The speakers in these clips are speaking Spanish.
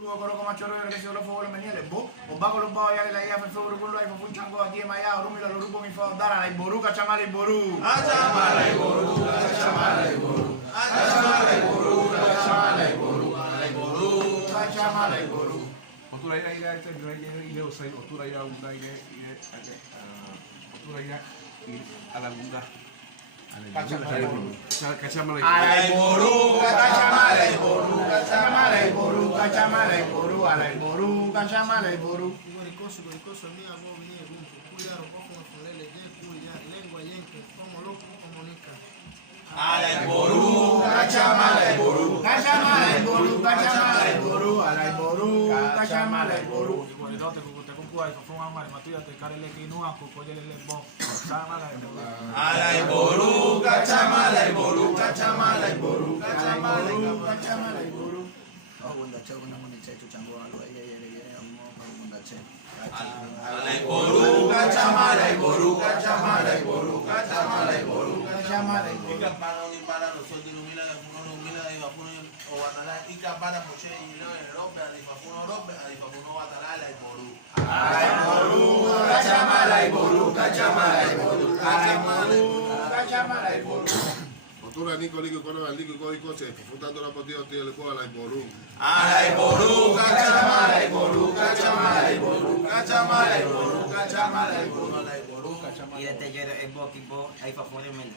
Koro ko machoro yo resi olo fo lo meniele bo o ba ko lo ba ya la ya fe fo ko lo ai fo chango ati ma ya ro mi lo rubo mi fo dara lai boru ka chama lai boru chama lai boru chama lai boru chama lai boru chama lai boru lai boru chama lai boru otura ira ira este ira o sai otura ira unda ira otura ira a la unda Kacamala boru, kacamala boru, kacamala boru, kacamala boru, alai boru, kacamala boru. Ricoso, mía, vos, mía, cuidado, ojo, fonele, cuya, lengua, yenque, como loco, comunica. Alai boru, kacamala boru, kacamala boru, kacamala boru, alai boru, kacamala boru. Te kukuai ko fuma mari matuya te karele kinua ko kojele le bo. Alai boru, kacamala boru, kacamala boru, kacamala boru. Oh, bunda che una moni che chango alo bunda che. Alai boru, kacamala boru, kacamala boru, kacamala boru, kacamala boru. Ika para ni para nosotros ilumina de vacuno o batala ika para poche y lo robe ali vacuno robe ali vacuno batala alai boru. Alai boru, kacamala boru, kacamala boru, kacamala boru. Otura niko kono aliko ko iko se fundando la potio tie le ko alai boru. Alai boru, kacamala boru, kacamala boru, kacamala boru, kacamala boru, alai boru, kacamala. Y este yo es boquipo, ahí para poner men.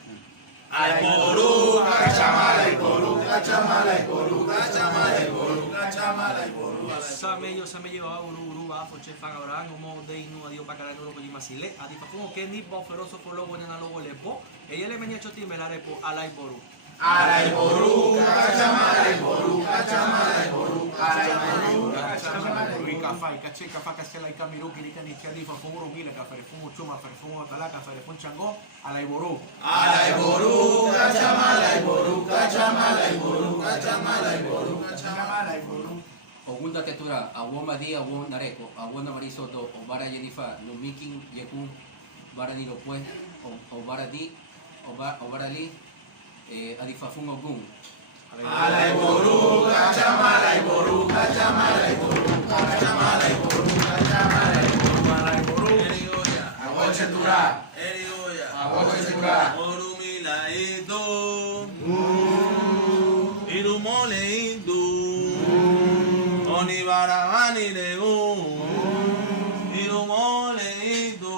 Alai boru, kacamala boru, kacamala boru, kacamala boru, kacamala boru. Sameyo uru bafo che faga oran como de inu adio para cara no ko masile adi pa como que ni bo feroso por logo na logo lepo ella le venía choti melare po alai boru kacamala boru, kacamala boru, kacamala boru. Kafai kache kafa kasela ikamiru kirika ni chadi fa fumo rugile ka fare fumo chuma fare fumo talaka fare fun chango alai boru kacamala boru, kacamala boru, kacamala boru, kacamala boru. Ogunda tetura awoma di awon nareko awona marisoto o bara yedifa no miking yekun bara ni lo pues o bara di o bara li adifa fun ogun Alai boru, kacamala boru, kacamala boru, kacamala boru, kacamala boru, alai boru. Awoche tura, awoche tura. Orumila ido, irumole ido. Oni baravani leu, irumole ido,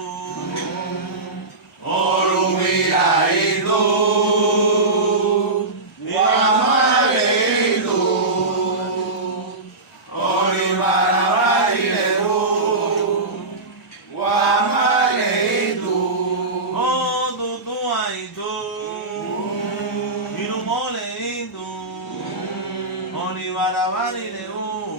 Orumila ido, Wamale ido, Oribaravani leu, Wamale ido, odudu aido, irumole ido, oni baravani leu.